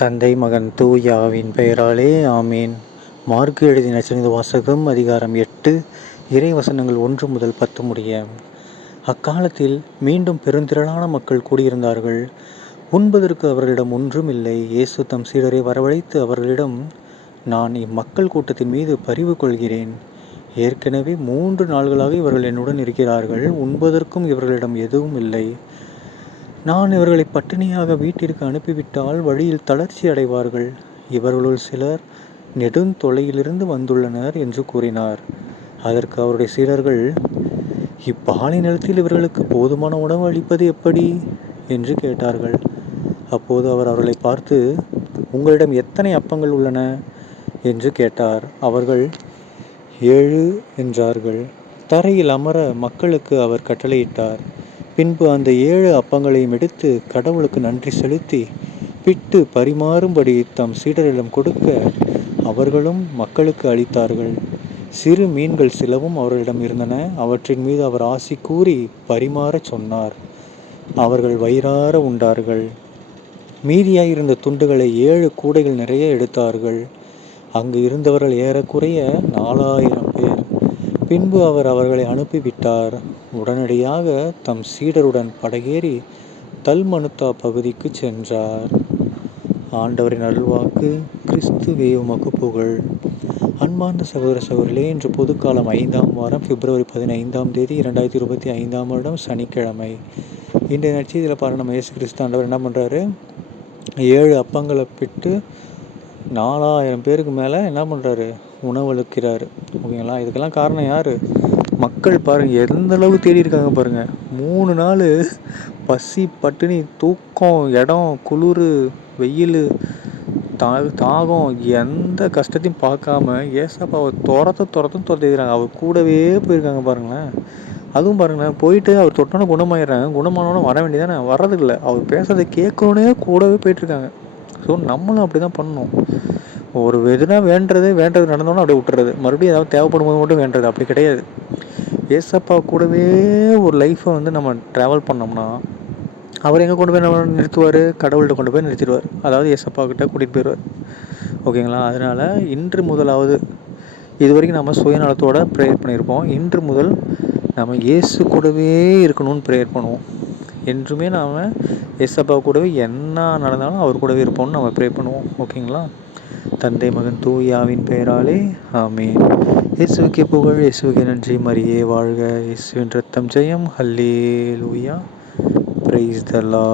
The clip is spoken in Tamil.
தந்தை மகன் தூயாவின் பெயராலே ஆமீன். மார்க்கு எழுதின சிறந்த வாசகம் அதிகாரம் எட்டு இறை வசனங்கள் ஒன்று முதல் பத்து முடிய. அக்காலத்தில் மீண்டும் பெருந்திரளான மக்கள் கூடியிருந்தார்கள். உண்பதற்கு அவர்களிடம் ஒன்றும் இல்லை. இயேசு தம் சீடரை வரவழைத்து அவர்களிடம் நான் இம்மக்கள் கூட்டத்தின் மீது பரிவு கொள்கிறேன். ஏற்கனவே மூன்று நாள்களாக இவர்கள் என்னுடன் இருக்கிறார்கள். உண்பதற்கும் இவர்களிடம் எதுவும் இல்லை. நான் இவர்களை பட்டினியாக வீட்டிற்கு அனுப்பிவிட்டால் வழியில் தளர்ச்சி அடைவார்கள். இவர்களுள் சிலர் நெடுந்தொலையிலிருந்து வந்துள்ளனர் என்று கூறினார். அதற்கு அவருடைய சீடர்கள் இப்பாலை நிலத்தில் இவர்களுக்கு போதுமான உணவு அளிப்பது எப்படி? என்று கேட்டார்கள். அப்போது அவர் அவர்களை பார்த்து உங்களிடம் எத்தனை அப்பங்கள் உள்ளன? என்று கேட்டார். அவர்கள் ஏழு என்றார்கள். தரையில் அமர மக்களுக்கு அவர் கட்டளையிட்டார். பின்பு அந்த ஏழு அப்பங்களையும் எடுத்து கடவுளுக்கு நன்றி செலுத்தி பிட்டு பரிமாறும்படி தம் சீடரிடம் கொடுக்க அவர்களும் மக்களுக்கு அளித்தார்கள். சிறு மீன்கள் சிலவும் அவர்களிடம் இருந்தன. அவற்றின் மீது அவர் ஆசி கூறி பரிமாறச் சொன்னார். அவர்கள் வயிறார உண்டார்கள். மீதியாயிருந்த துண்டுகளை ஏழு கூடைகள் நிறைய எடுத்தார்கள். அங்கு இருந்தவர்கள் ஏறக்குறைய நாலாயிரம் பேர். பின்பு அவர் அவர்களை அனுப்பிவிட்டார். உடனடியாக தம் சீடருடன் படகேறி தல்மனுத்தா பகுதிக்கு சென்றார். ஆண்டவரின் அருள்வாக்கு கிறிஸ்துவே உமக்கு புகழ். அன்பார்ந்த சகோதர சகோதரிலே இன்று பொதுக்காலம் ஐந்தாம் வாரம் பிப்ரவரி பதினைந்தாம் தேதி இரண்டாயிரத்தி இருபத்தி ஐந்தாம் வருடம் சனிக்கிழமை. இன்றைய நட்சத்திரத்தில் பாருங்கள் நம்ம இயேசு கிறிஸ்து ஆண்டவர் என்ன பண்ணுறாரு ஏழு அப்பங்களை பிட்டு நாலாயிரம் பேருக்கு மேலே என்ன பண்ணுறாரு உணவளிக்கிறார். ஓகேங்களா? இதுக்கெல்லாம் காரணம் யார்? மக்கள் பாருங்கள் எந்த அளவுக்கு தேடி இருக்காங்க பாருங்கள் மூணு நாள் பசி பட்டினி தூக்கம் இடம் குளிர் வெயில் தா தாகம் எந்த கஷ்டத்தையும் பார்க்காம ஏசப்பாவை துரத்த துரத்தும் துரத்திக்கிறாங்க அவர் கூடவே போயிருக்காங்க பாருங்களேன். அதுவும் பாருங்களேன் போயிட்டு அவர் தொட்டோன்னே குணமாயிடுறாங்க. குணமானோன்னு வர வேண்டியதானே வர்றதில்லை. அவர் பேசுறதை கேட்கணுன்னே கூடவே போயிட்டுருக்காங்க ஸோ நம்மளும் அப்படி தான் பண்ணணும். ஒரு எதுனா வேண்டது வேண்டது நடந்தோன்னா அப்படியே விட்டுறது. மறுபடியும் ஏதாவது தேவைப்படும் போது மட்டும் வேண்டது அப்படி கிடையாது. ஏசப்பா கூடவே ஒரு லைஃப்பை வந்து நம்ம ட்ராவல் பண்ணோம்னா அவர் எங்கே கொண்டு போய் நம்ம நிறுத்துவார்? கடவுள்கிட்ட கொண்டு போய் நிறுத்திடுவார். அதாவது ஏசப்பா கிட்ட கூட்டிகிட்டு போயிடுவார். ஓகேங்களா அதனால் இன்று முதலாவது இது வரைக்கும் நம்ம சுயநலத்தோடு ப்ரேயர் பண்ணியிருப்போம். இன்று முதல் நம்ம இயேசு கூடவே இருக்கணும்னு ப்ரேயர் பண்ணுவோம். என்றுமே நாம் ஏசப்பா கூடவே என்ன நடந்தாலும் அவர் கூடவே இருப்போம்னு நம்ம ப்ரே பண்ணுவோம். ஓகேங்களா தந்தை மகன் தூயாவின் பெயராலே ஆமே இயேசுக்கே புகழ் இயேசுக்கே நன்றி. மரியே வாழ்க. இயேசுவின் ரத்தம் ஜெயம். ஹல்லே லூயா பிரைஸ் தலா